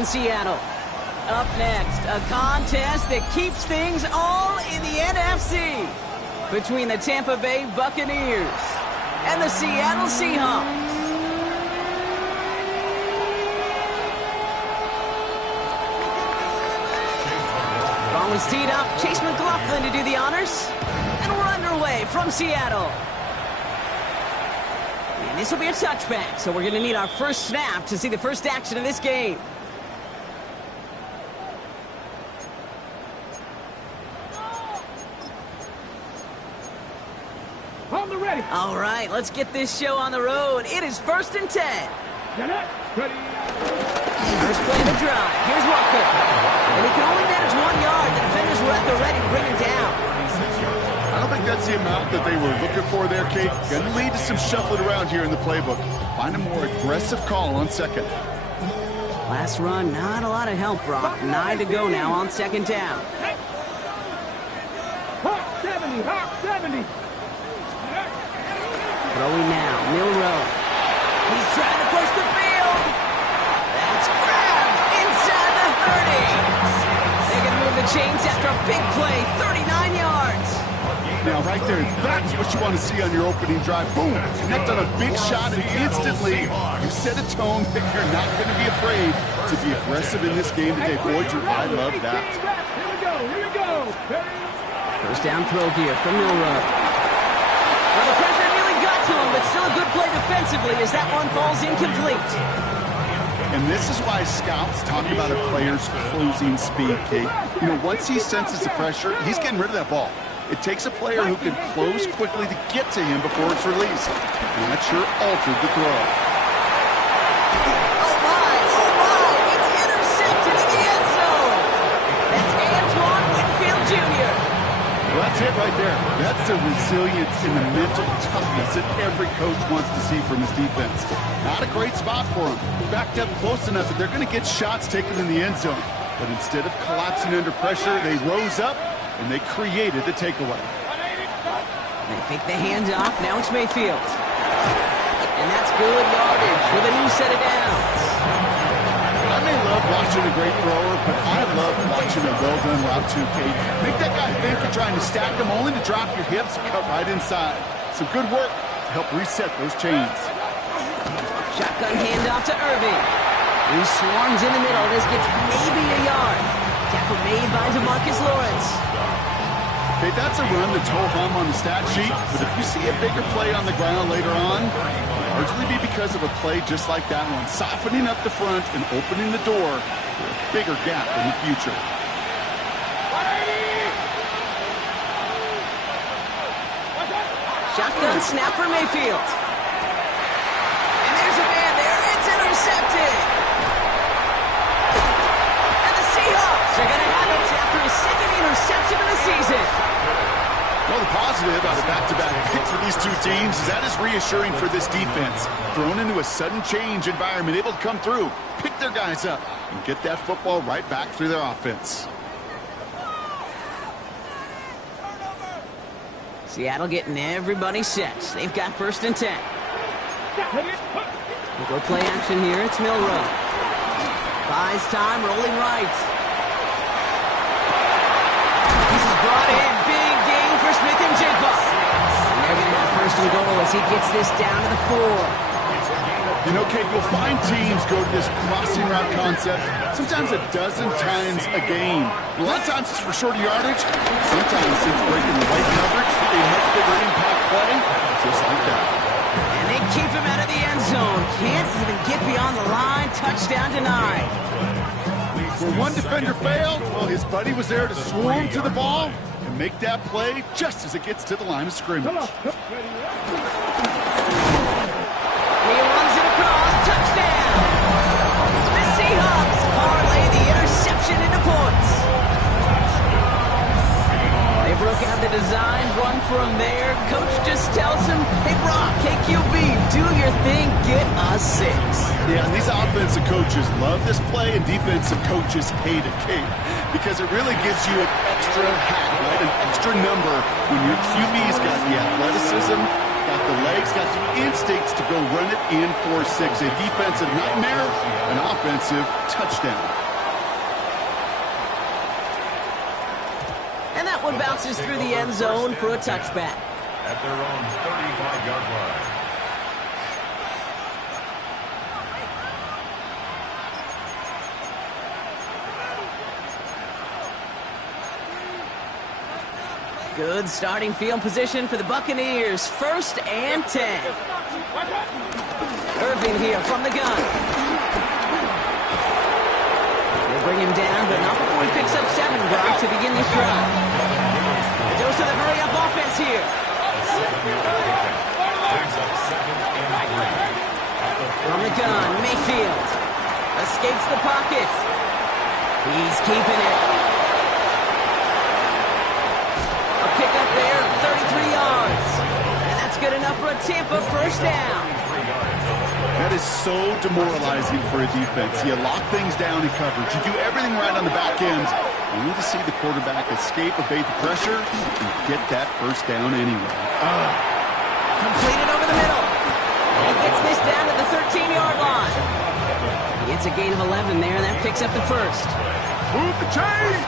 in Seattle. Up next, a contest that keeps things all in the NFC between the Tampa Bay Buccaneers and the Seattle Seahawks. Ball is teed up. Chase McLaughlin to do the honors. And we're underway from Seattle. And this will be a touchback, so we're going to need our first snap to see the first action of this game. On the ready. All right, let's get this show on the road. It is 1st and 10. Ready. First play of the drive. Here's Walker. And he can only manage 1 yard. The defenders were at the ready to bring him down. I don't think that's the amount that they were looking for there, Kate. Going to lead to some shuffling around here in the playbook. Find a more aggressive call on second. Last run, not a lot of help, Brock. 9 to go now on 2nd down. Hawk 70. Hawk 70. Throwing now, Milrow. He's trying to push the field. That's grabbed inside the 30. They're going to move the chains after a big play, 39 yards. Now, right there, that's what you want to see on your opening drive. Boom! Connect on a big shot, and instantly you set a tone that you're not going to be afraid to be aggressive in this game today. Boy, I love that. Here we go. First down throw here from Milrow. Well, the pressure nearly got to him, but still a good play defensively as that one falls incomplete. And this is why scouts talk about a player's closing speed, Kate. You know, once he senses the pressure, he's getting rid of that ball. It takes a player who can close quickly to get to him before it's released. And that sure altered the throw. Oh my, it's intercepted in the end zone. That's Antoine Winfield Jr. Well, that's it right there. That's the resilience and the mental toughness that every coach wants to see from his defense. Not a great spot for him. Backed up close enough that they're going to get shots taken in the end zone. But instead of collapsing under pressure, they rose up and they created the takeaway. They fake the handoff. Now it's Mayfield. And that's good yardage with a new set of downs. I may love watching a great thrower, but I love watching a well-done route too, Kate. Make that guy think you're trying to stack him only to drop your hips and cut right inside. Some good work to help reset those chains. Shotgun handoff to Irving. He swarms in the middle. This gets maybe a yard. Tackle made by DeMarcus Lawrence. Okay, that's a run that's ho-hum on the stat sheet, but if you see a bigger play on the ground later on, it'll largely be because of a play just like that one, softening up the front and opening the door for a bigger gap in the future. Shotgun snap for Mayfield. And there's a man there. It's intercepted. And the Seahawks are going to have it after his second interception of the season. Well, the positive out of back-to-back picks for these two teams is that is reassuring for this defense. Thrown into a sudden change environment, able to come through, pick their guys up, and get that football right back through their offense. Seattle getting everybody set. They've got 1st and 10. We'll go play action here. It's Milrow. Buys time, rolling right. This is brought in. Big game for Smith and Jigba. And they're going to have 1st and goal as he gets this down to the 4. You know, Kate, you'll find teams go to this crossing route concept sometimes a dozen times a game. A lot of times it's for shorter yardage. Sometimes it's breaking the white coverage for a much bigger impact play, just like that. And they keep him out of the end zone. Can't even get beyond the line. Touchdown denied. Where one defender failed, well, his buddy was there to swarm to the ball and make that play just as it gets to the line of scrimmage. He runs it across. Touchdown. The Seahawks parlay the interception into points. They broke out the design run for him there. Coach just tells him, hey, Brock, hey, QB, do your thing, get a 6. Yeah, and these offensive coaches love this play, and defensive coaches hate it, Kate, because it really gives you an extra hat, right? An extra number when your QB's got the athleticism, got the the legs, got the instincts to go run it in for 6. A defensive nightmare, an offensive touchdown. And that one bounces through the end zone for a touchback. At their own 35-yard line. Good starting field position for the Buccaneers. 1st and 10. Irving here from the gun. They'll bring him down, but not before he picks up 7, Brock, to begin this drive. A dose of the hurry-up offense here. From the gun, Mayfield escapes the pocket. He's keeping it. A pickup there, 33 yards. And that's good enough for a Tampa 1st down. That is so demoralizing for a defense. You lock things down in coverage. You do everything right on the back end. You need to see the quarterback escape, evade the pressure, and get that 1st down anyway. Completed over the middle. And gets this down to the 13-yard line. He gets a gain of 11 there, and that picks up the 1st. Move the chains!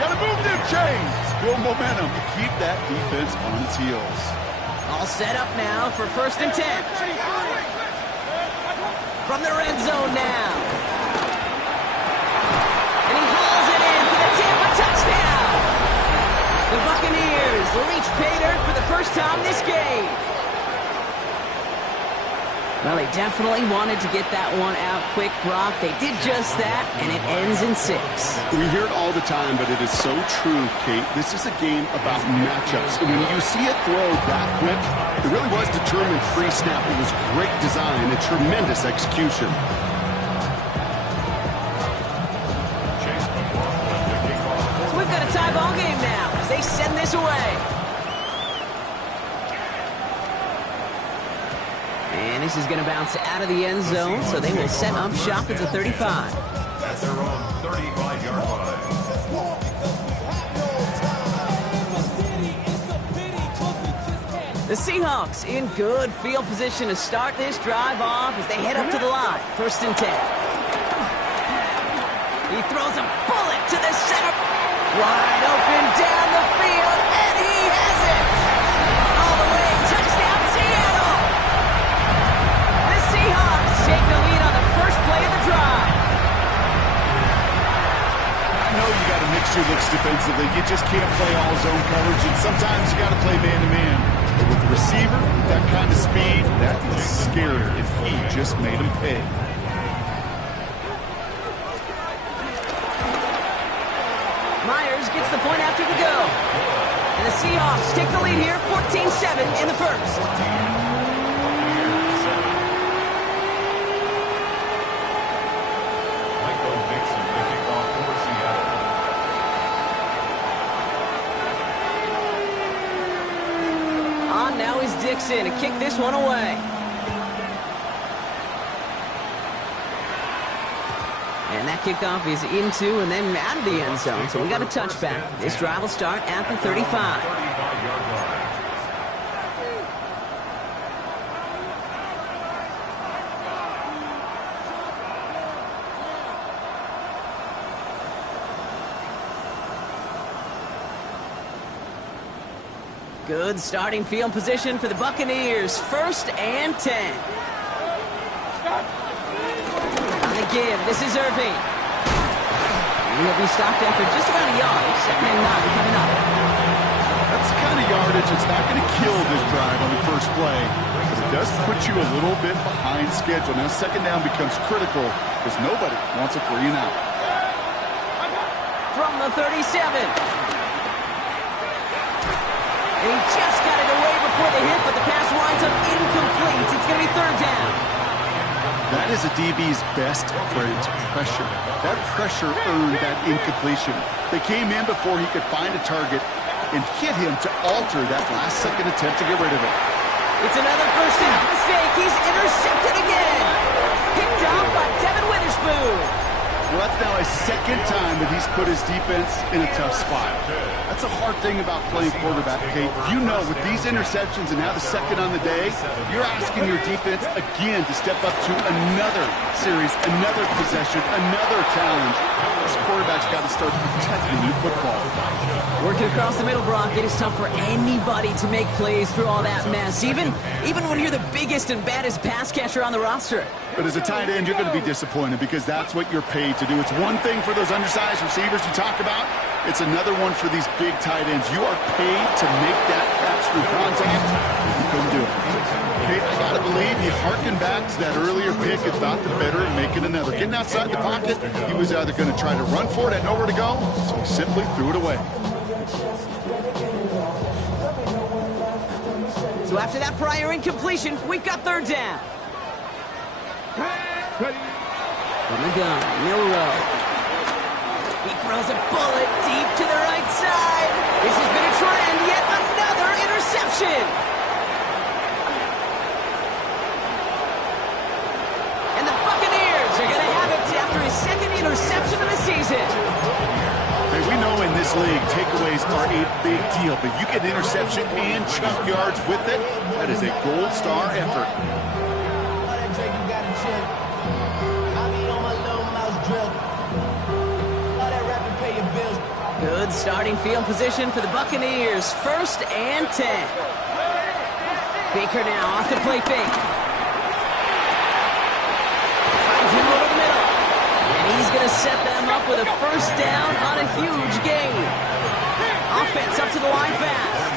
Gotta move them chains! Build momentum to keep that defense on its heels. All set up now for 1st and 10. From the red zone now. And he hauls it in for the Tampa touchdown. The Buccaneers reach pay dirt for the 1st time this game. Well, they definitely wanted to get that one out quick, Brock. They did just that, and it ends in 6. We hear it all the time, but it is so true, Kate. This is a game about matchups. And when you see it throw that quick, it really was determined pre-snap. It was great design and tremendous execution. So we've got a tie ball game now as they send this away. And this is going to bounce out of the end zone, so they will set up shop at the 35. At their own 35-yard line. The Seahawks in good field position to start this drive off as they head up to the line. 1st and 10. He throws a bullet to the center. Wide open down the field, and he has it. All the way, touchdown Seattle. The Seahawks take the lead on the 1st play of the drive. I know you got to mix your looks defensively. You just can't play all zone coverage, and sometimes you got to play man-to-man. But with the receiver, with that kind of speed, that is scary if he just made him pay. Myers gets the point after the go. And the Seahawks take the lead here, 14-7 in the 1st. On now is Dixon to kick this one away. And that kickoff is into and then out of the end zone. So we got a touchback. This drive will start at the 35. Good starting field position for the Buccaneers. 1st and 10. On the give, this is Irving. He'll be stopped after just about a yard. 2nd and 9 coming up. That's the kind of yardage that's not going to kill this drive on the 1st play. But it does put you a little bit behind schedule. Now 2nd down becomes critical because nobody wants a 3 and out. From the 37. And he just got it away before the hit, but the pass winds up incomplete. It's going to be 3rd down. That is a DB's best friend, pressure. That pressure earned that incompletion. They came in before he could find a target and hit him to alter that last-second attempt to get rid of it. It's another 1st down mistake. He's intercepted again. Picked off by Devin Witherspoon. Well, that's now a second time that he's put his defense in a tough spot. That's a hard thing about playing quarterback, Kate. You know, with these interceptions and now the second on the day, you're asking your defense again to step up to another series, another possession, another challenge. This quarterback's got to start protecting the football. Working across the middle, Brock, it is tough for anybody to make plays through all that mess, even when you're the biggest and baddest pass catcher on the roster. But as a tight end, you're going to be disappointed because that's what you're paid to do. It's one thing for those undersized receivers you talk about. It's another one for these big tight ends. You are paid to make that catch through contact. You couldn't do it. Kate, I got to believe he harkened back to that earlier pick and thought the better and making another. Getting outside the pocket, he was either going to try to run for it, had nowhere to go, so he simply threw it away. So after that prior incompletion, we've got third down. From the gun, Milrow. He throws a bullet deep to the right side. This has been a trend, yet another interception. And the Buccaneers are going to have it after his second interception of the season. Hey, we know in this league, takeaways are a big deal, but you get interception and chunk yards with it. That is a gold star effort. Good starting field position for the Buccaneers. 1st and 10. Baker now off the play fake. Finds him over the middle. And he's going to set them up with a 1st down on a huge gain. Offense up to the line fast.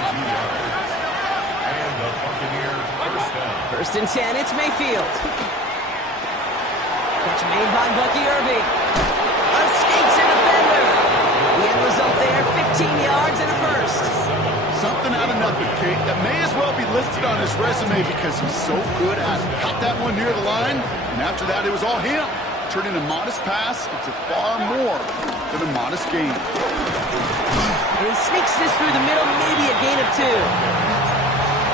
And the Buccaneers first down. 1st and 10, it's Mayfield. Catch made by Bucky Irving. Escapes a defender. The end result there, 15 yards and a 1st. Something out of nothing, Kate. That may as well be listed on his resume because he's so good at it. Caught that one near the line, and after that, it was all him. Turning a modest pass into far more than a modest gain. And he sneaks this through the middle, maybe a gain of 2.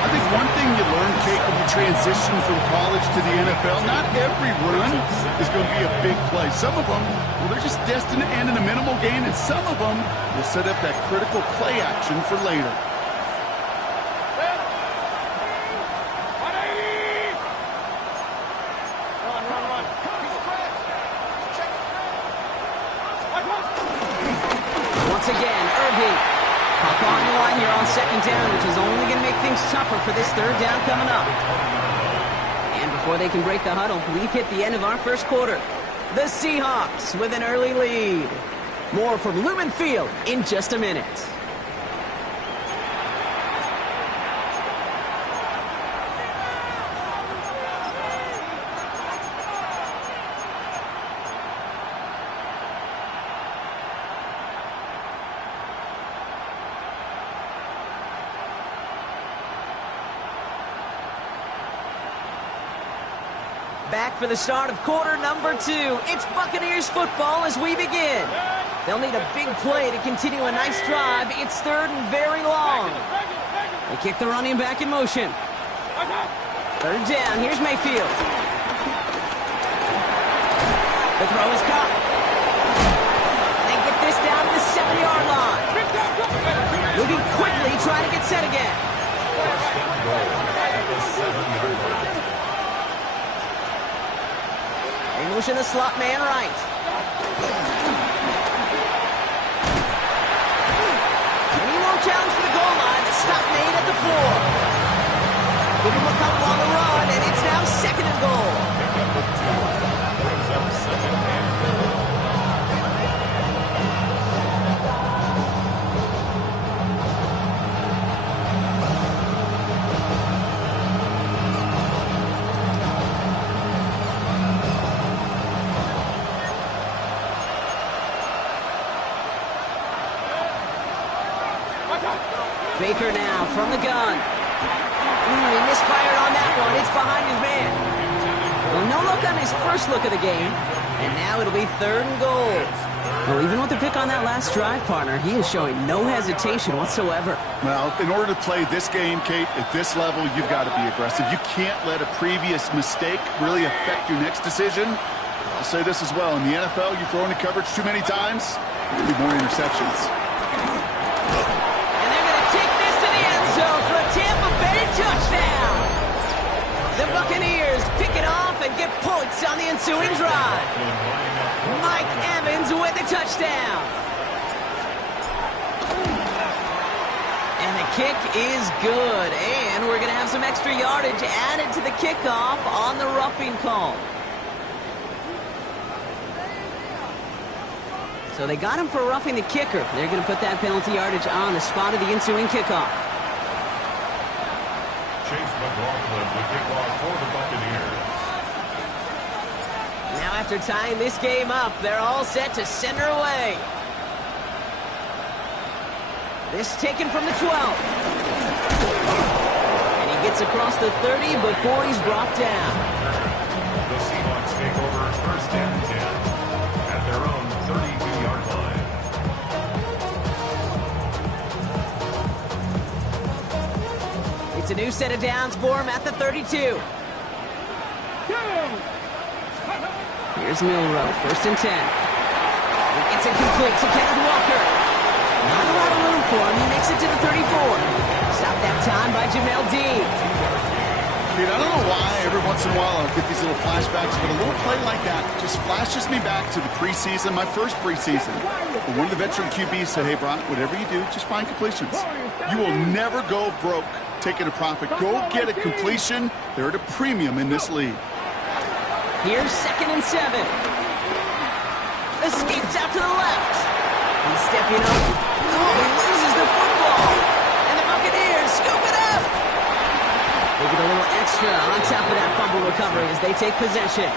I think one thing you learn, Kate, when you transition from college to the NFL, not every run is going to be a big play. Some of them, well, they're just destined to end in a minimal gain, and some of them will set up that critical play action for later. Once again, Irving. Hop on the line here on 2nd down, which is only going to make things tougher for this 3rd down coming up. And before they can break the huddle, we've hit the end of our 1st quarter. The Seahawks with an early lead. More from Lumen Field in just a minute. Back for the start of quarter number 2. It's Buccaneers football as we begin. They'll need a big play to continue a nice drive. It's 3rd and very long. They kick the running back in motion. 3rd down. Here's Mayfield. The throw is caught. They get this down to the 7-yard line. Moving quickly, trying to get set again. First and goal at the 7-yard line. They motion the slot man right. And he won't challenge for the goal line. The stop made at the 4. Give him a couple on the run, and it's now 2nd and goal. Brings up 2nd and goal. Baker now from the gun. He misfired on that one. It's behind his man. Well, no look on his first look of the game. And now it'll be 3rd and goal. Well, even with the pick on that last drive, partner, he is showing no hesitation whatsoever. Well, in order to play this game, Kate, at this level, you've got to be aggressive. You can't let a previous mistake really affect your next decision. I'll say this as well. In the NFL, you throw into coverage too many times, there'll be more interceptions. And they're going to take this to the end zone for a Tampa Bay touchdown. The Buccaneers pick it off and get points on the ensuing drive. Mike Evans with the touchdown. And the kick is good. And we're going to have some extra yardage added to the kickoff on the roughing call. So they got him for roughing the kicker. They're going to put that penalty yardage on the spot of the ensuing kickoff. Chase McLaughlin, the kickoff for the Buccaneers. Now after tying this game up, they're all set to send her away. This taken from the 12. And he gets across the 30 before he's brought down. The Seahawks take over first and 10 at their own 32-yard line. It's a new set of downs for him at the 32. Here's Milrow, first and 10. He gets it complete to Kenneth Walker. Not a lot of room for him. He makes it to the 34. Stopped that time by Jamel Dean. Dude, I don't know why every once in a while I'll get these little flashbacks, but a little play like that just flashes me back to the preseason, my first preseason. But one of the veteran QBs said, hey, Brian, whatever you do, just find completions. You will never go broke taking a profit. Go get a completion. They're at a premium in this league. Here's second and 7. Escapes out to the left. He's stepping up. Oh, he loses the football. And the Buccaneers scoop it up. They get a little extra on top of that fumble recovery as they take possession.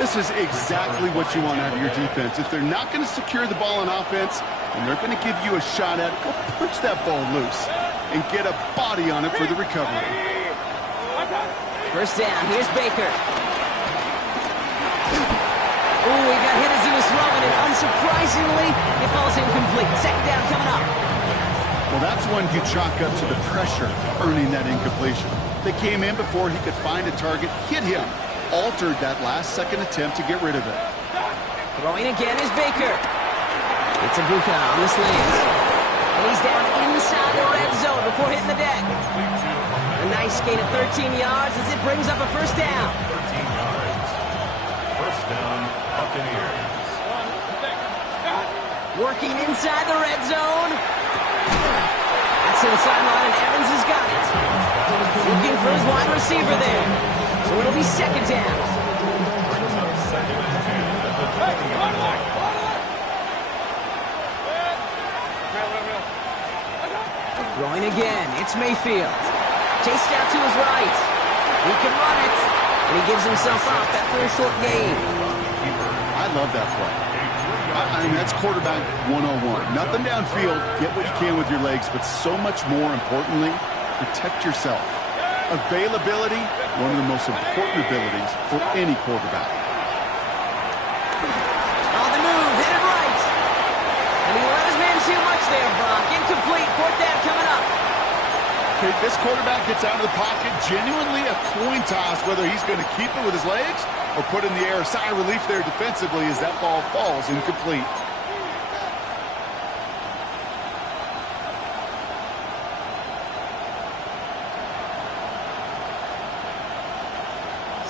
This is exactly what you want out of your defense. If they're not going to secure the ball on offense, and they're going to give you a shot at it, go punch that ball loose and get a body on it for the recovery. First down, here's Baker. Oh, he got hit as he was throwing it. Unsurprisingly, it falls incomplete. Second down coming up. Well, that's one you chalk up to the pressure earning that incompletion. They came in before he could find a target, hit him, altered that last-second attempt to get rid of it. Throwing again is Baker. It's Ibuka on the slants. And he's down inside the red zone before hitting the deck. A nice gain of 13 yards as it brings up a first down. 13 yards. First down, Buccaneers. Working inside the red zone. That's to the sideline, and Evans has got it. Looking for his wide receiver there. So it'll be second down. Brings up second and 10 at the 20-yard line. Throwing again, it's Mayfield. Chased out to his right. He can run it. And he gives himself up after a short gain. I love that play. I mean, that's quarterback 101. Nothing downfield. Get what you can with your legs, but so much more importantly, protect yourself. Availability, one of the most important abilities for any quarterback. On the move, hit it right. And he let his man too much there, Brock. Incomplete, fourth down coming up. Okay, this quarterback gets out of the pocket, genuinely a coin toss whether he's going to keep it with his legs or put in the air. Sigh of relief there defensively as that ball falls incomplete.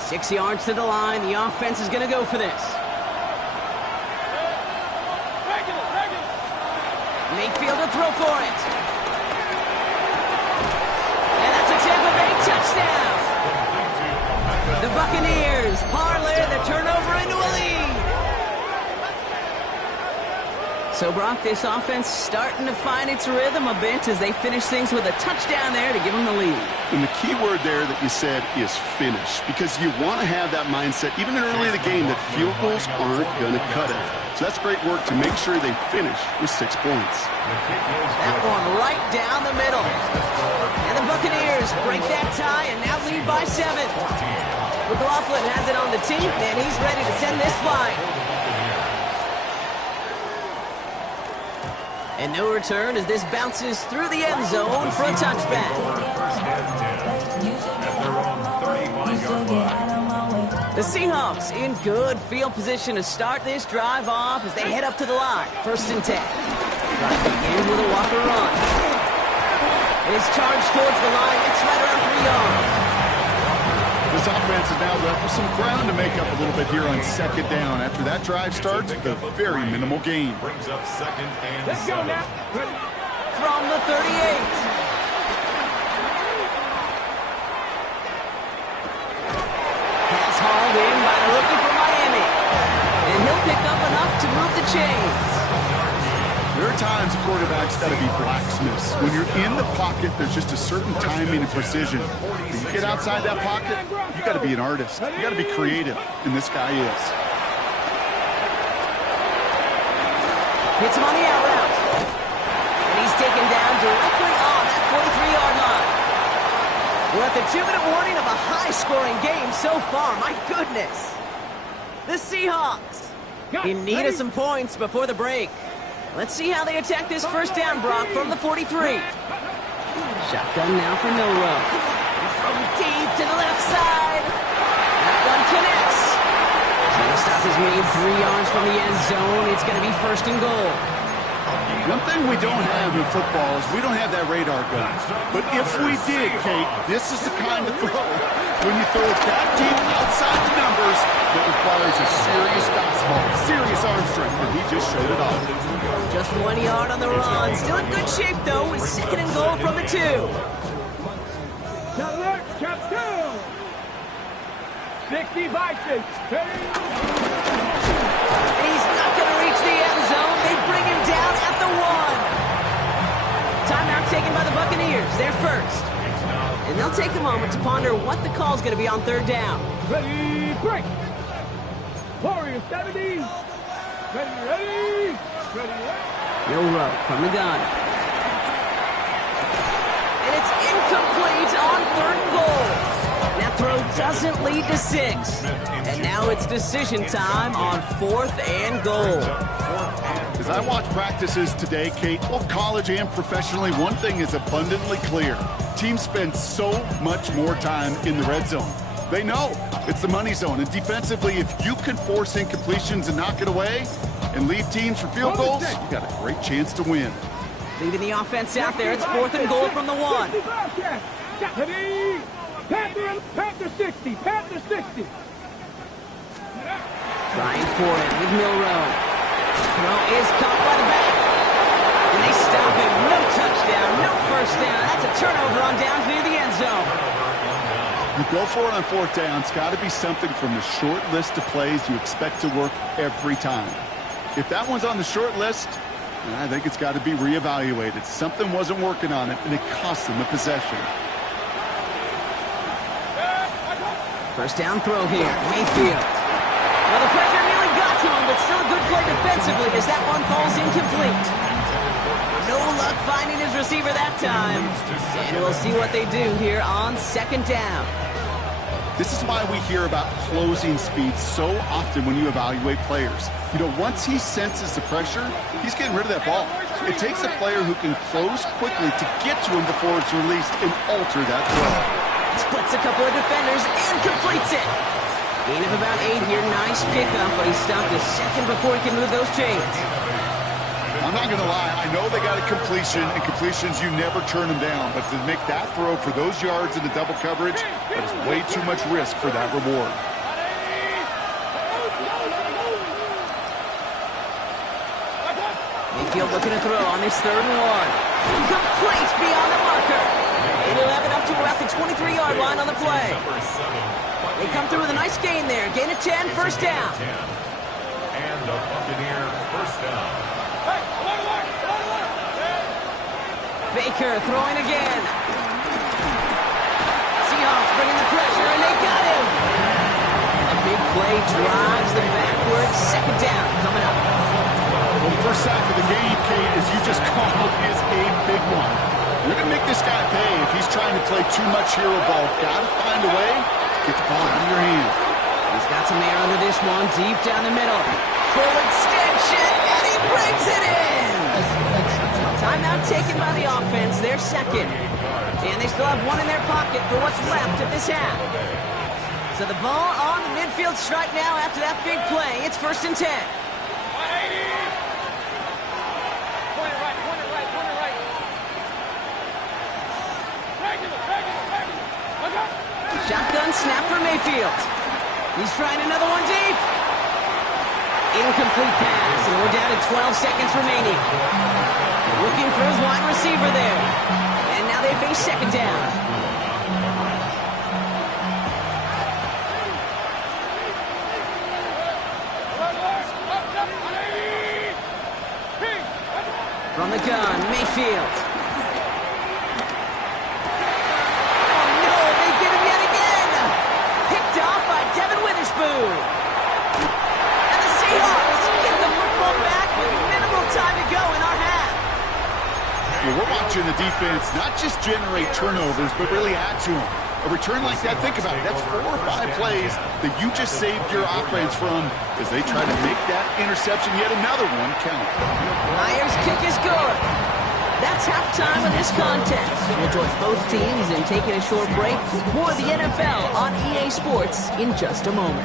Six yards to the line. The offense is going to go for this. Mayfield to throw for it. And that's a Tampa Bay touchdown. The Buccaneers parlay the turnover into a lead. So, Brock, this offense starting to find its rhythm a bit as they finish things with a touchdown there to give them the lead. And the key word there that you said is finish, because you want to have that mindset, even early in the game, that field goals aren't going to cut it. So that's great work to make sure they finish with 6 points. That one right down the middle. And the Buccaneers break that tie and now lead by 7. McLaughlin has it on the team, and he's ready to send this flying. And no return as this bounces through the end zone for a touchback. First and 10 at their own 35-yard line. The Seahawks in good field position to start this drive off as they head up to the line. 1st and 10. Drive begins with a Walker run. His charge towards the line. It's right around 3 yards. This offense is now left with some ground to make up a little bit here on 2nd down. After that drive starts with a very minimal gain. Brings up 2nd and Let's go 7. now. From the 38. Pass hauled in by the rookie from Miami. And he'll pick up enough to move the chains. There are times a quarterback's got to be blacksmiths. When you're in the pocket, there's just a certain timing and precision. When you get outside that pocket, you got to be an artist. You got to be creative, and this guy is. Hits him on the out route. And he's taken down directly on that 43-yard line. We're at the 2-minute warning of a high-scoring game so far. My goodness. The Seahawks in need of some points before the break. Let's see how they attack this 1st down, Brock, from the 43. Shotgun now for Milrow. From deep to the left side. That one connects. And the stop is made 3 yards from the end zone. It's going to be 1st and goal. One thing we don't have in football is we don't have that radar gun. But if we did, Kate, this is the kind of throw. When you throw it that deep outside the numbers, that requires a serious fastball, serious arm strength, and he just showed it off. Just 1 yard on the run. Still in good shape, though, with 2nd and goal from the 2. Alert, chop 2. 60 Vikings. He's not going to reach the end zone. They bring him down at the 1. Timeout taken by the Buccaneers. They're first. And they'll take a moment to ponder what the call's going to be on 3rd down. Ready, break. Warriors 70. Ready. Milrow from the gun. And it's incomplete on 3rd and goal. That throw doesn't lead to 6. And now it's decision time on 4th and goal. As I watch practices today, Kate, both college and professionally, one thing is abundantly clear. Teams spend so much more time in the red zone. They know it's the money zone. And defensively, if you can force incompletions and knock it away and lead teams for field goals, you got a great chance to win. Leaving the offense out there. It's 4th and goal from the 1. Ready. Panther 60. Panther 60. Trying for it with Milrow. Throw is caught by the back. And they stop him. No touchdown, no 1st down. That's a turnover on downs near the end zone. You go for it on 4th down. It's got to be something from the short list of plays you expect to work every time. If that one's on the short list, I think it's got to be reevaluated. Something wasn't working on it, and it cost them a possession. 1st down throw here. Mayfield. Well, the pressure nearly got to him, but still a good play defensively as that one falls incomplete. No luck finding his receiver that time. And we'll see what they do here on 2nd down. This is why we hear about closing speed so often when you evaluate players. You know, once he senses the pressure, he's getting rid of that ball. It takes a player who can close quickly to get to him before it's released and alter that throw. Splits a couple of defenders and completes it. Gain of about 8 here. Nice pickup, but he stopped a second before he can move those chains. I'm not going to lie. I know they got a completion, and completions, you never turn them down. But to make that throw for those yards in the double coverage, that is way too much risk for that reward. Mayfield looking to throw on his 3rd and 1. Complete beyond the marker. And he'll have it up to about the 23-yard line on the play. They come through with a nice gain there. Gain of 10, 1st down. And the Buccaneer 1st down. Baker throwing again. Seahawks bringing the pressure, and they got him. And the big play drives them backwards. 2nd down coming up. Well, the first sack of the game, Kate, as you just called, is a big one. You're going to make this guy pay if he's trying to play too much hero ball. Got to find a way to get the ball out of your hand. He's got some air under this one, deep down the middle. Full extension, and he brings it in. Timeout taken by the offense, their 2nd. And they still have one in their pocket for what's left of this half. So the ball on the midfield. Mayfield strike now after that big play. It's 1st and 10. Shotgun snap for Mayfield. He's trying another one deep. Incomplete pass, and we're down to 12 seconds remaining. Looking for his wide receiver there. And now they face 2nd down. From the gun, Mayfield. Oh no, they get him yet again! Picked off by Devin Witherspoon. And the Seahawks get the football back with minimal time to go in our half. Well, we're watching the defense not just generate turnovers, but really add to them. A return like that, think about it, that's 4 or 5 plays that you just saved your offense from as they try to make that interception, yet another one, count. Myers' kick is good. That's halftime of this contest. We'll join both teams in taking a short break. More of the NFL on EA Sports in just a moment.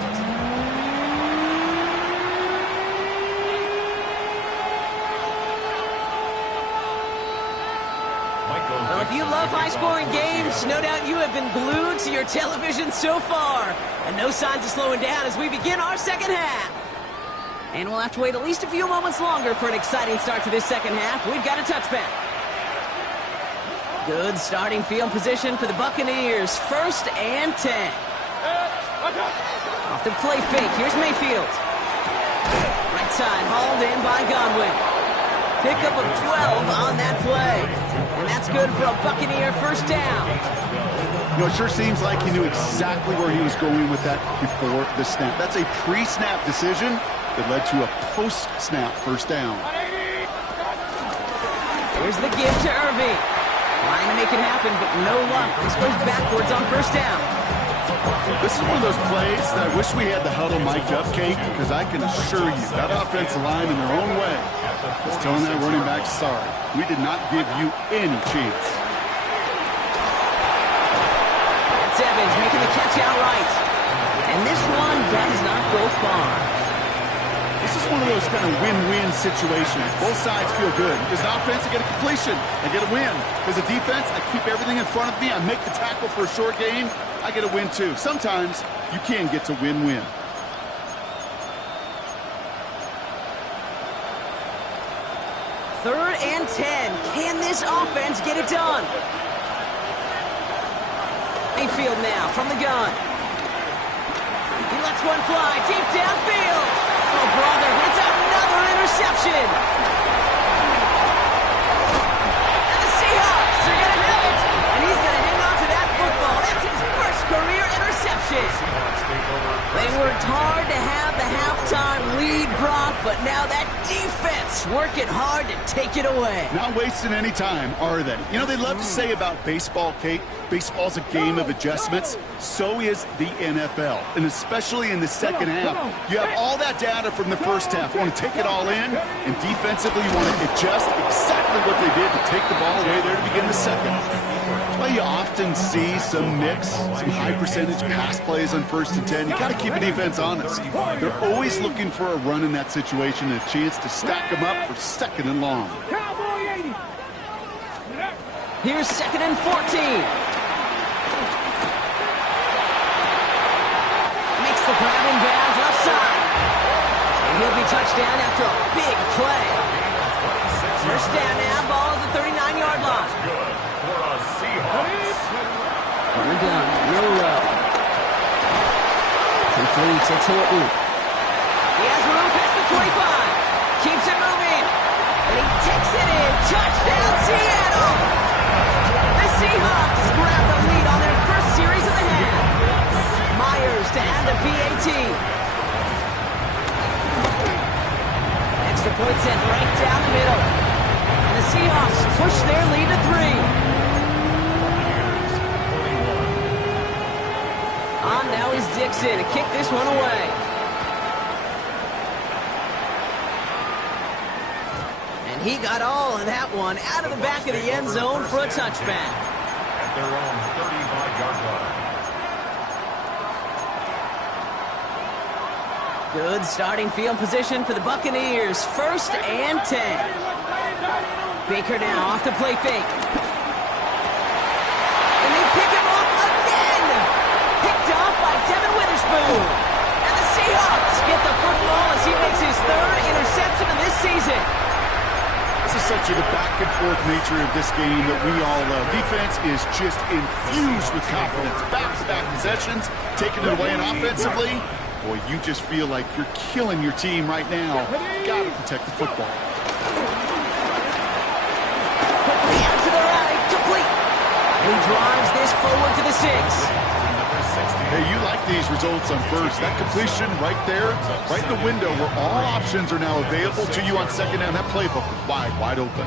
Well, if you love high-scoring games, no doubt you have been glued to your television so far. And no signs of slowing down as we begin our second half. And we'll have to wait at least a few moments longer for an exciting start to this second half. We've got a touchback. Good starting field position for the Buccaneers. 1st and 10. Off the play fake. Here's Mayfield. Right side, hauled in by Godwin. Pickup of 12 on that play. And that's good for a Buccaneer 1st down. You know, it sure seems like he knew exactly where he was going with that before the snap. That's a pre-snap decision that led to a post-snap 1st down. Here's the give to Irving. Trying to make it happen, but no luck. This goes backwards on 1st down. This is one of those plays that I wish we had the huddle mic'd up, Kate, because I can assure you that offensive line in their own way is telling that running back, sorry, we did not give you any chance. It's Evans making the catch outright. And this one does not go far. This is one of those kind of win-win situations. Both sides feel good. As an offense, I get a completion. I get a win. As a defense, I keep everything in front of me. I make the tackle for a short gain. I get a win, too. Sometimes you can get to win-win. Third and 10. Can this offense get it done? Mayfield now from the gun. He lets one fly deep downfield. Oh, brother, it's another interception. And the Seahawks are going to have it. And he's going to hang on to that football. That's his 1st career interception. They worked hard to have the halftime lead, Brock, but now that defense working hard to take it away. Not wasting any time, are they? You know, they love to say about baseball, Kate, baseball's a game of adjustments. So is the NFL, and especially in the second half. You have all that data from the 1st half. You want to take it all in, and defensively you want to adjust exactly what they did to take the ball away there to begin the second. That's why you often see some mix, some high-percentage pass plays on 1st and 10. You got to keep a defense honest. They're always looking for a run in that situation and a chance to stack them up for 2nd and long. Here's 2nd and 14. Makes the grab in bounds left side. And he'll be touched down after a big play. 1st down now, ball at the 39-yard line. For a Seahawks. On the gun, real low. Completes, it's Horton. He has room past the 25. Keeps it moving. And he takes it in. Touchdown, Seattle! The Seahawks grab the lead on their 1st series of the half. Myers to add the PAT. Extra point sent right down the middle. And the Seahawks push their lead to 3. On now is Dixon to kick this one away. And he got all of that one out of the back of the end zone for a touchback. At their own 35-yard line. Good starting field position for the Buccaneers. 1st and 10. Baker now off the play fake. And they pick him off again. Picked off by Devin Witherspoon. And the Seahawks get the football as he makes his 3rd interception of this season. This is such a back-and-forth nature of this game that we all love. Defense is just infused with confidence. Back-to-back possessions, taking it away and offensively. Boy, you just feel like you're killing your team right now. Got to protect the football. Quickly out to the right, complete. And he drives this forward to the 6. Hey, you like these results on first. That completion right there, right in the window where all options are now available to you on 2nd down. That playbook is wide open.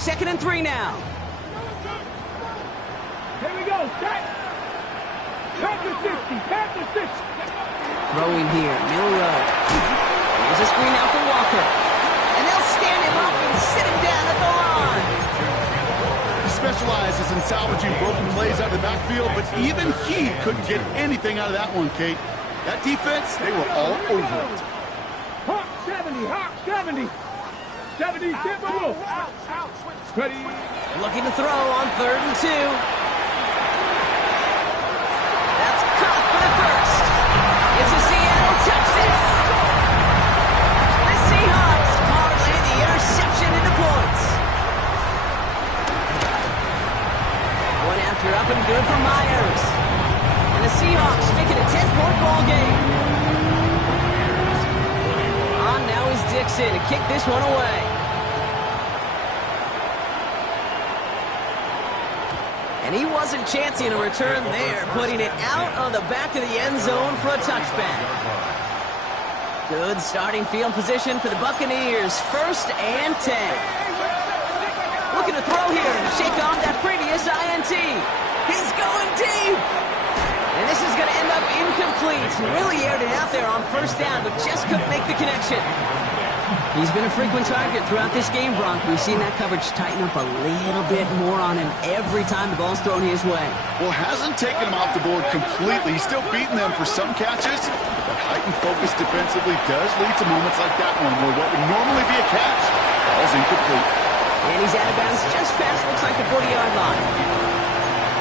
2nd and 3 now. Here we go. Set. Panther 60. Panther 60. Throwing here, middle row. Here's a screen out for Walker. And they'll stand him up and sit him down at the line. He specializes in salvaging broken plays out of the backfield, but even he couldn't get anything out of that one, Kate. That defense, they were all over it. Hawk 70. Hawk 70. 70. Tip the move. Ready. Looking to throw on 3rd and 2. That's caught for the 1st. It's a Seattle touchdown. The Seahawks parlay the interception into points. One after up and good for Myers. And the Seahawks make it a 10-point ball game. On now is Dixon to kick this one away. And he wasn't chancing a return there, putting it out of the back of the end zone for a touchback. Good starting field position for the Buccaneers. 1st and 10. Looking to throw here and shake off that previous INT. He's going deep. And this is going to end up incomplete. Really aired it out there on 1st down, but just couldn't make the connection. He's been a frequent target throughout this game, Bronk. We've seen that coverage tighten up a little bit more on him every time the ball's thrown his way. Well, hasn't taken him off the board completely. He's still beating them for some catches, but heightened focus defensively does lead to moments like that one where what would normally be a catch falls incomplete. And he's out of bounds just past, looks like the 40-yard line.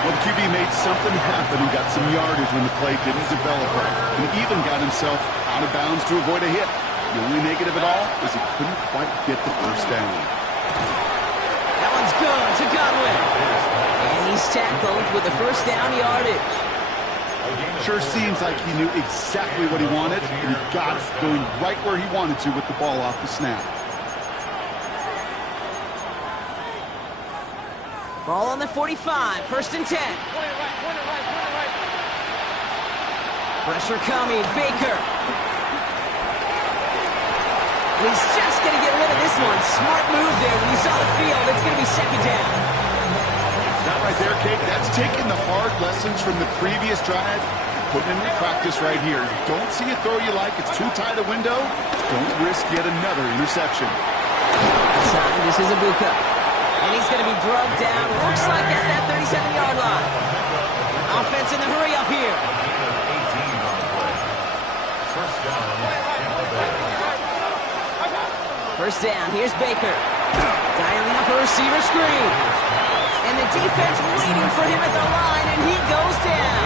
Well, the QB made something happen and got some yardage when the play didn't develop right, and even got himself out of bounds to avoid a hit. The only negative at all is he couldn't quite get the 1st down. That one's good to Godwin. And he's tackled with the 1st down yardage. Sure seems like he knew exactly what he wanted, and he got it going right where he wanted to with the ball off the snap. Ball on the 45, 1st and 10. Pressure coming, Baker. And he's just going to get rid of this one. Smart move there when you saw the field. It's going to be 2nd down. It's not right there, Kate. That's taking the hard lessons from the previous drive, putting it into practice right here. You don't see a throw you like. It's too tight a window. Don't risk yet another interception. Outside, this is Ibuka. And he's going to be drugged down. Looks like at that 37-yard line. Offense in the hurry up here. 1st down, here's Baker. Dialing up a receiver screen. And the defense waiting for him at the line, and he goes down.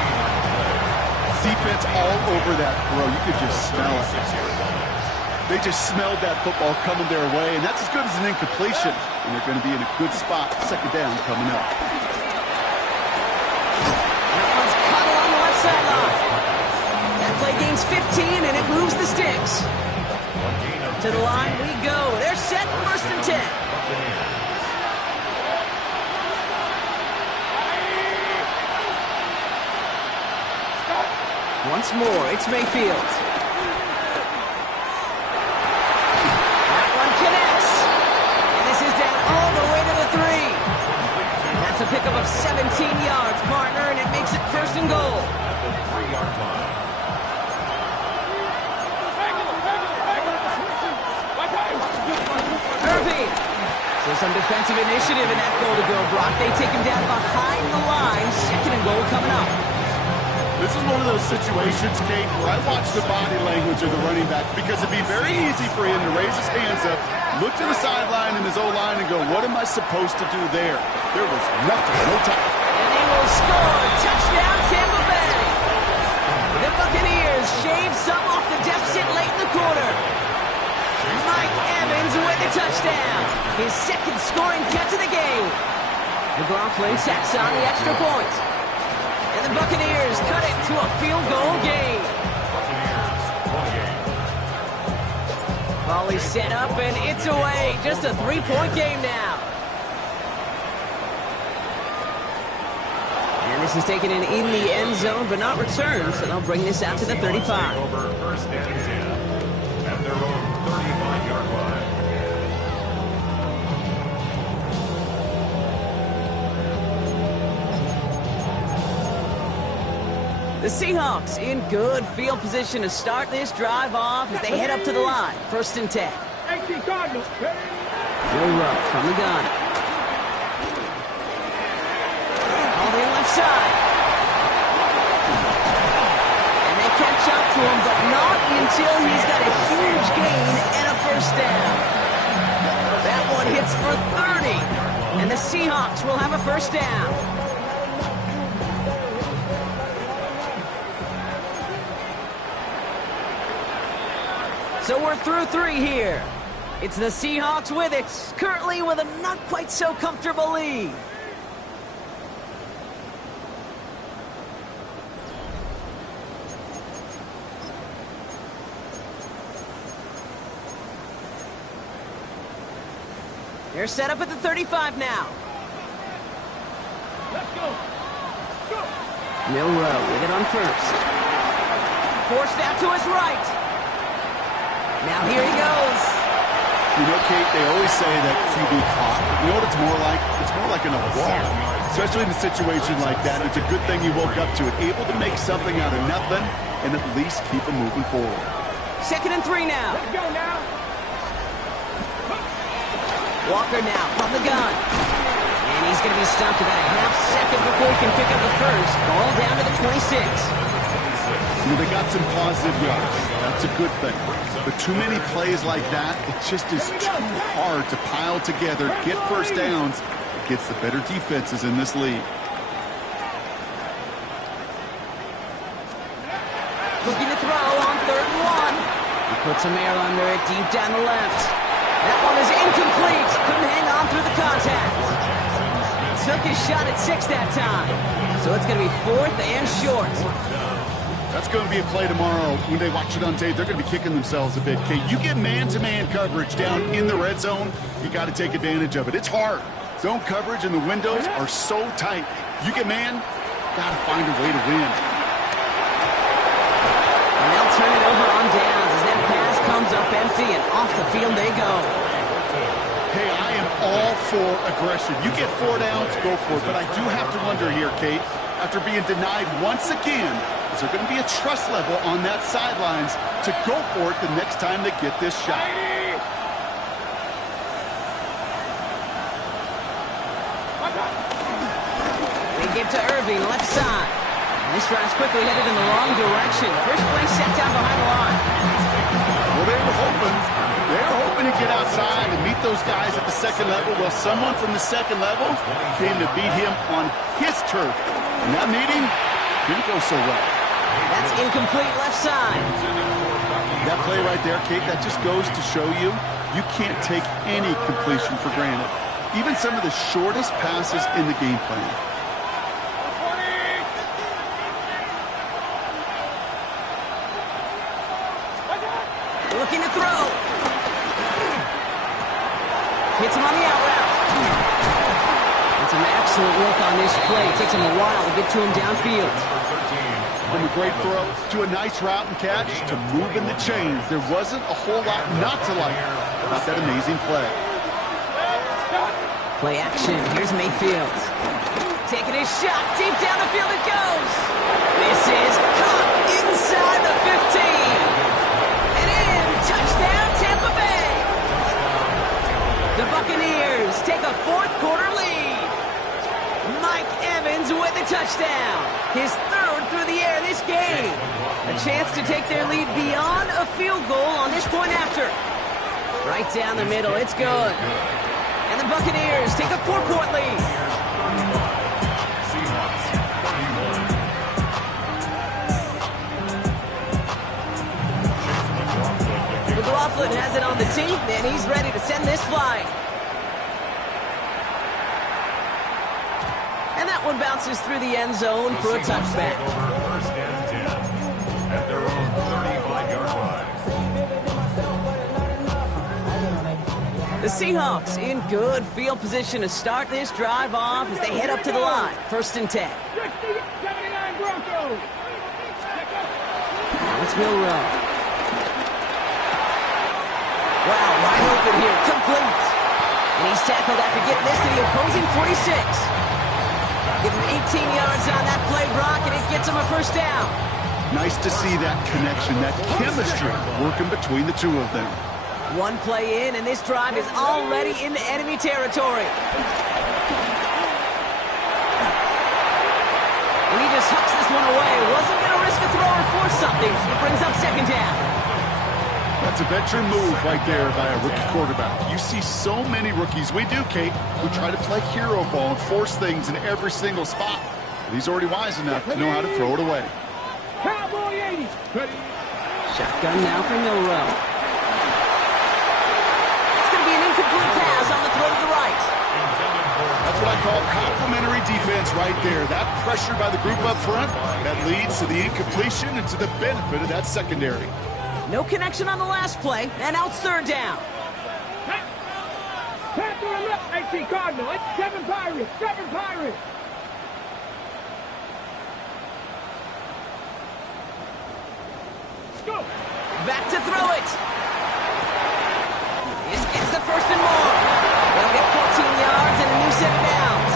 Defense all over that throw. You could just smell it. They just smelled that football coming their way, and that's as good as an incompletion. And they're going to be in a good spot. 2nd down coming up. That one's caught along the left sideline. That play gains 15, and it moves the sticks. To the line we go. They're set, 1st and 10. Once more, it's Mayfield. That one connects. And this is down all the way to the 3. That's a pickup of 17 yards, partner, and it makes it 1st and goal. So some defensive initiative in that goal to go, Brock. They take him down behind the line. 2nd and goal coming up. This is one of those situations, Kate, where I watch the body language of the running back because it'd be very easy for him to raise his hands up, look to the sideline in his O-line and go, what am I supposed to do there? There was nothing, no time. And he will score. Touchdown, Tampa Bay. The Buccaneers shave some off the deficit late in the quarter. Mike Evans with the touchdown. His second scoring catch of the game. McLaughlin tacks on the extra point. And the Buccaneers cut it to a field goal game. Volley set up and it's away. Just a 3-point game now. And this is taken in the end zone, but not returned, so they'll bring this out to the 35. Over first and 10 at their own 35-yard line. The Seahawks in good field position to start this drive off as they head up to the line. First and 10. 18 Cardinals. Joe Rupp from the gun. All the left side. And they catch up to him, but not until he's got a huge gain and a first down. That one hits for 30. And the Seahawks will have a first down. So we're through 3 here. It's the Seahawks with it, currently with a not quite so comfortable lead. They're set up at the 35 now. Let's go. Go. Milrow with it on first. Forced out to his right. Now here he goes. You know, Kate, they always say that QB clock. You know what it's more like? It's more like in a walk. Especially in a situation like that. It's a good thing you woke up to it. Able to make something out of nothing and at least keep them moving forward. Second and 3 now. Let's go now. Walker now from the gun. And he's going to be stopped about a half second before he can pick up the first. Ball down to the 26. You know, they got some positive yards. That's a good thing. But too many plays like that, it just is too hard to pile together, get first downs against the better defenses in this league. Looking to throw on 3rd and 1. He puts a air under it deep down the left. That one is incomplete. Couldn't hang on through the contact. Took his shot at 6 that time. So it's going to be 4th and short. That's going to be a play tomorrow. When they watch it on tape, they're going to be kicking themselves a bit. Okay, you get man-to-man coverage down in the red zone, you got to take advantage of it. It's hard. Zone coverage and the windows are so tight. You get man, got to find a way to win. And they'll turn it over on downs as that pass comes up empty and off the field they go. Hey, I am all for aggression. You get 4 downs, go for it. But I do have to wonder here, Kate, after being denied once again, is there going to be a trust level on that sidelines to go for it the next time they get this shot? They give to Irving, left side. And this drive's quickly headed in the wrong direction. First play set down behind the line. Well, they were hoping to get outside and meet those guys at the second level. Well, someone from the second level came to beat him on his turf. And that meeting didn't go so well. That's incomplete left side. That play right there, Kate, that just goes to show you, you can't take any completion for granted. Even some of the shortest passes in the game plan. Looking to throw. Hits him on the out route. And some excellent work on this play. It takes him a while to get to him downfield. From a great throw to a nice route and catch to moving the chains. There wasn't a whole lot not to like about that amazing play. Play action. Here's Mayfield. Taking his shot. Deep down the field it goes. This is caught inside the 15. And in. Touchdown, Tampa Bay. The Buccaneers take a 4th quarter lead. Mike Evans with a touchdown. His 3rd up through the air this game. A chance to take their lead beyond a field goal on this point after. Right down the middle, it's good. And the Buccaneers take a 4-point lead. Seahawks 31. McLaughlin has it on the tee, and he's ready to send this flying. And that one bounces through the end zone for a touchback. First and 10 at their own 35-yard line. The Seahawks in good field position to start this drive off as they head up to the line. First and 10. 79 Broncos. Now it's Milrow. Wow, wide open here, complete. And he's tackled after getting this to the opposing 46. Give him 18 yards on that play, Brock, and it gets him a first down. Nice to see that connection, that chemistry working between the two of them. One play in, and this drive is already into enemy territory. And he just hucks this one away. Wasn't going to risk a throw or force something. It brings up second down. That's a veteran move right there by a rookie quarterback. You see so many rookies, we do, Kate, who try to play hero ball and force things in every single spot. But he's already wise enough to know how to throw it away. Cowboy 80. Shotgun now for Milrow. It's going to be an incomplete pass on the throw to the right. That's what I call complimentary defense right there. That pressure by the group up front, that leads to the incompletion and to the benefit of that secondary. No connection on the last play, and now it's third down. Pass to the left, 18 Cardinal. It's 7 Pirates. 7 Pirates. Go. Back to throw it. This gets the first and more. They'll get 14 yards and a new set of downs.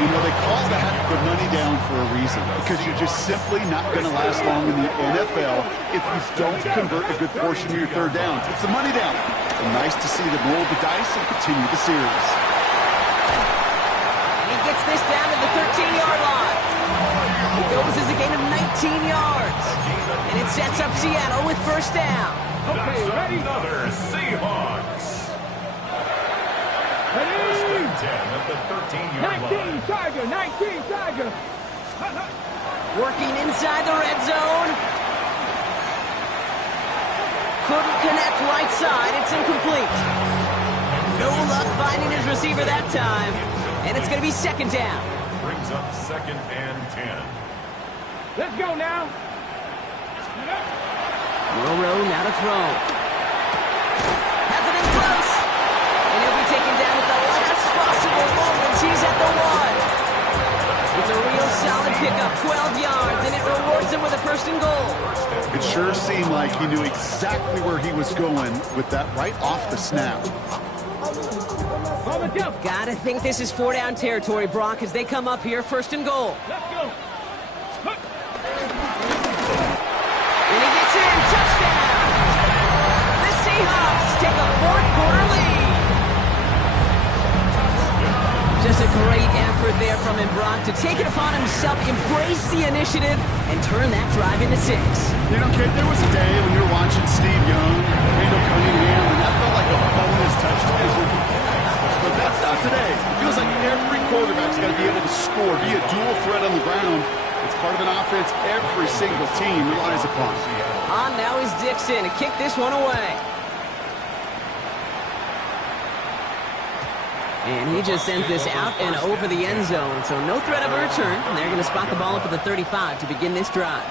You know, they call that the money down for a reason, because you're just simply not going to last long in the NFL if you don't convert a good portion of your third downs. It's the money down. And nice to see them roll the dice and continue the series. And he gets this down to the 13-yard line. It goes as a gain of 19 yards. And it sets up Seattle with first down. Okay, ready? Another Seahawks. First and 10 at the 13-yard line. 19 Tiger. 19 Tiger. Working inside the red zone. Couldn't connect right side. It's incomplete. No luck finding his receiver that time. And it's going to be second down. Brings up second and 10. Let's go now. Milrow now to throw. Has it in close. And he'll be taken down at the last possible moment. He's at the 1. It's a real solid pickup, 12 yards, and it rewards him with a first and goal. It sure seemed like he knew exactly where he was going with that right off the snap. Gotta think this is 4-down territory, Brock, as they come up here, first and goal. Let's go. And he gets in, touchdown! The Seahawks take a fourth-quarter lead. Just a great effort there from him, Brock, to take it upon himself, embrace the initiative, and turn that drive into 6. You know, Kate, there was a day when you were watching Steve Young, Randall Cunningham, and that felt like a bonus touchdown. But that's not today. It feels like every quarterback's got to be able to score, be a dual threat on the ground. It's part of an offense every single team relies upon. On now is Dixon to kick this one away. And he just sends this out and over the end zone. So no threat of a return. And they're going to spot the ball up at the 35 to begin this drive.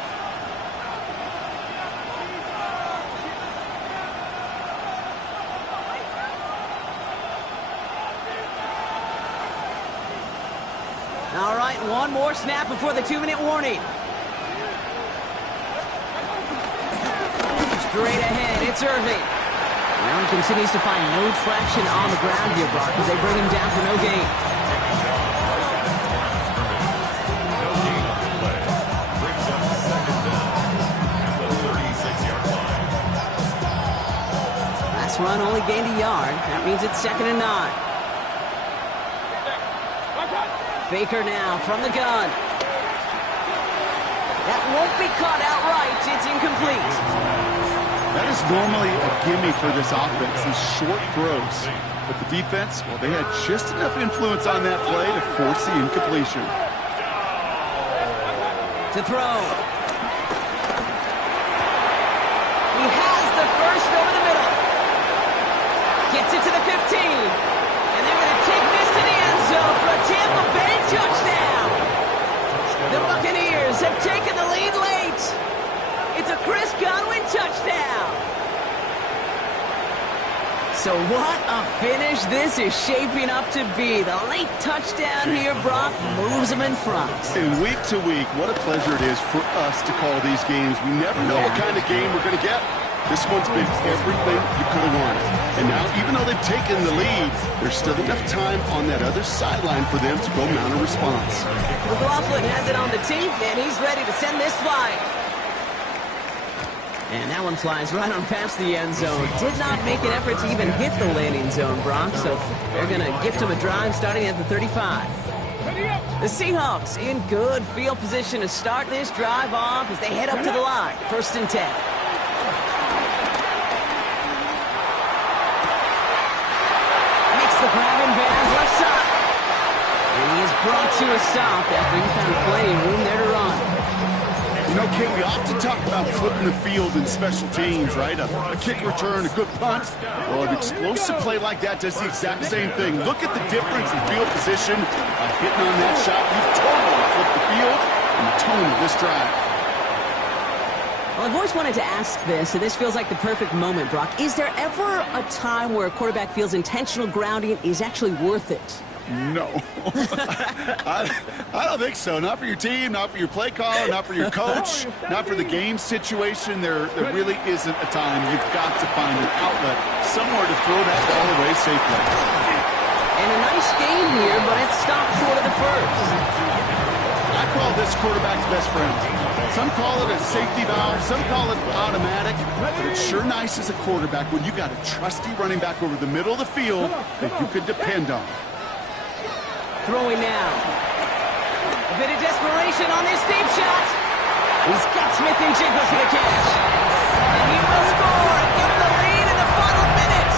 All right, one more snap before the 2-minute warning. Straight ahead, it's Irving. Well, he continues to find no traction on the ground here, Brock, as they bring him down for no gain. No gain on the play. Brings up second down at the 36-yard line. Last run only gained a yard. That means it's 2nd and 9. Baker now from the gun. That won't be caught outright. It's incomplete. That is normally a gimme for this offense, these short throws. But the defense, well, they had just enough influence on that play to force the incompletion. To throw. He has the first over the middle. Gets it to the 15. And they're going to take this to the end zone for a Tampa Bay touchdown. The Buccaneers have taken the lead late. It's a Chris Godwin touchdown. So what a finish this is shaping up to be. The late touchdown here, Brock, moves them in front. And week to week, what a pleasure it is for us to call these games. We never know what kind of game we're going to get. This one's been everything you could have wanted. And now, even though they've taken the lead, there's still enough time on that other sideline for them to go mount a response. McLaughlin has it on the tee, and he's ready to send this flying. And that one flies right on past the end zone. Did not make an effort to even hit the landing zone, Brock, so they're going to gift him a drive starting at the 35. The Seahawks in good field position to start this drive off as they head up to the line. 1st and 10. Makes the grab in bounds left side. And he is brought to a stop after he found plenty of room there to run. You know, King, we often talk about flipping the field in special teams, right? A kick return, a good punt. Well, an explosive play like that does the exact same thing. Look at the difference in field position by hitting on that shot. You've totally flipped the field and the tone of this drive. Well, I've always wanted to ask this, and this feels like the perfect moment, Brock. Is there ever a time where a quarterback feels intentional grounding is actually worth it? No. I don't think so. Not for your team, not for your play caller, not for your coach, not for the game situation. There really isn't a time. You've got to find an outlet, somewhere to throw that ball away safely. And a nice game here, but it stopped short of the first. I call this quarterback's best friend. Some call it a safety valve, some call it automatic, but it's sure nice as a quarterback when you got a trusty running back over the middle of the field that you can depend on. Throwing now. A bit of desperation on this deep shot. He's got Smith and Jigba for the catch. And he will score and give him the lead in the final minute.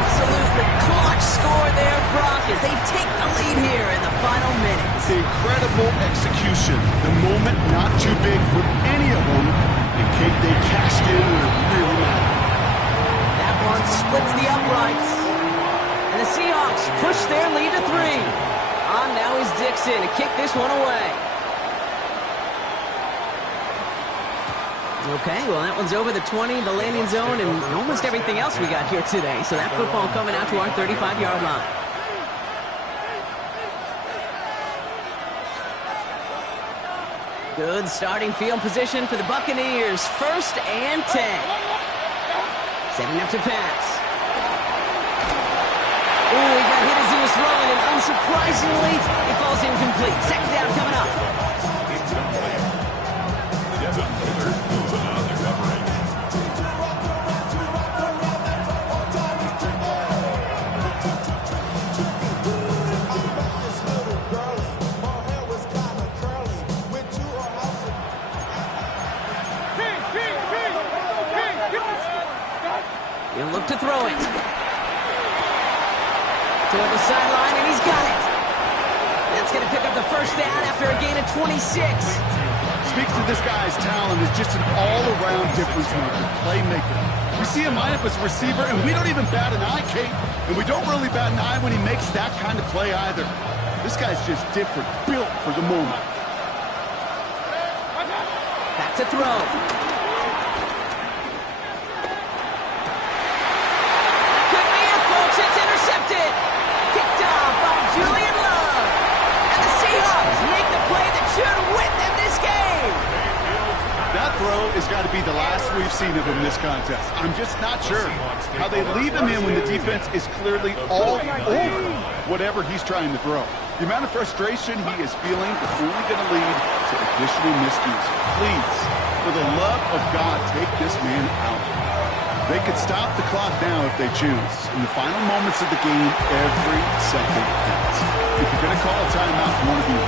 Absolutely clutch score there, Brock, as they take the lead here in the final minute. Incredible execution. The moment not too big for any of them. And they cashed in and are really mad. That one splits the uprights. And the Seahawks push their lead to 3. On now is Dixon to kick this one away. Okay, well, that one's over the 20, the landing zone, and almost everything else we got here today. So that football coming out to our 35-yard line. Good starting field position for the Buccaneers. 1st and 10. Setting up to pass. Ooh, he got hit as he was throwing, and unsurprisingly, it falls incomplete. 2nd down coming up. He'll look to throw it. Toward the sideline, and he's got it. That's going to pick up the 1st down after a gain of 26. Speaks to this guy's talent as just an all-around difference maker, playmaker. We see him line up as a receiver, and we don't even bat an eye, Kate. And we don't really bat an eye when he makes that kind of play either. This guy's just different, built for the moment. Back to throw. It's intercepted. Kicked off by Julian Love. And the Seahawks make the play that should win them this game. That throw has got to be the last we've seen of him this contest. I'm just not sure how they leave him in when the defense is clearly all over whatever he's trying to throw. The amount of frustration he is feeling is only going to lead to additional miscues. Please, for the love of God, take this man out. They could stop the clock now if they choose. In the final moments of the game, every second counts. If you're going to call a timeout, you want to be right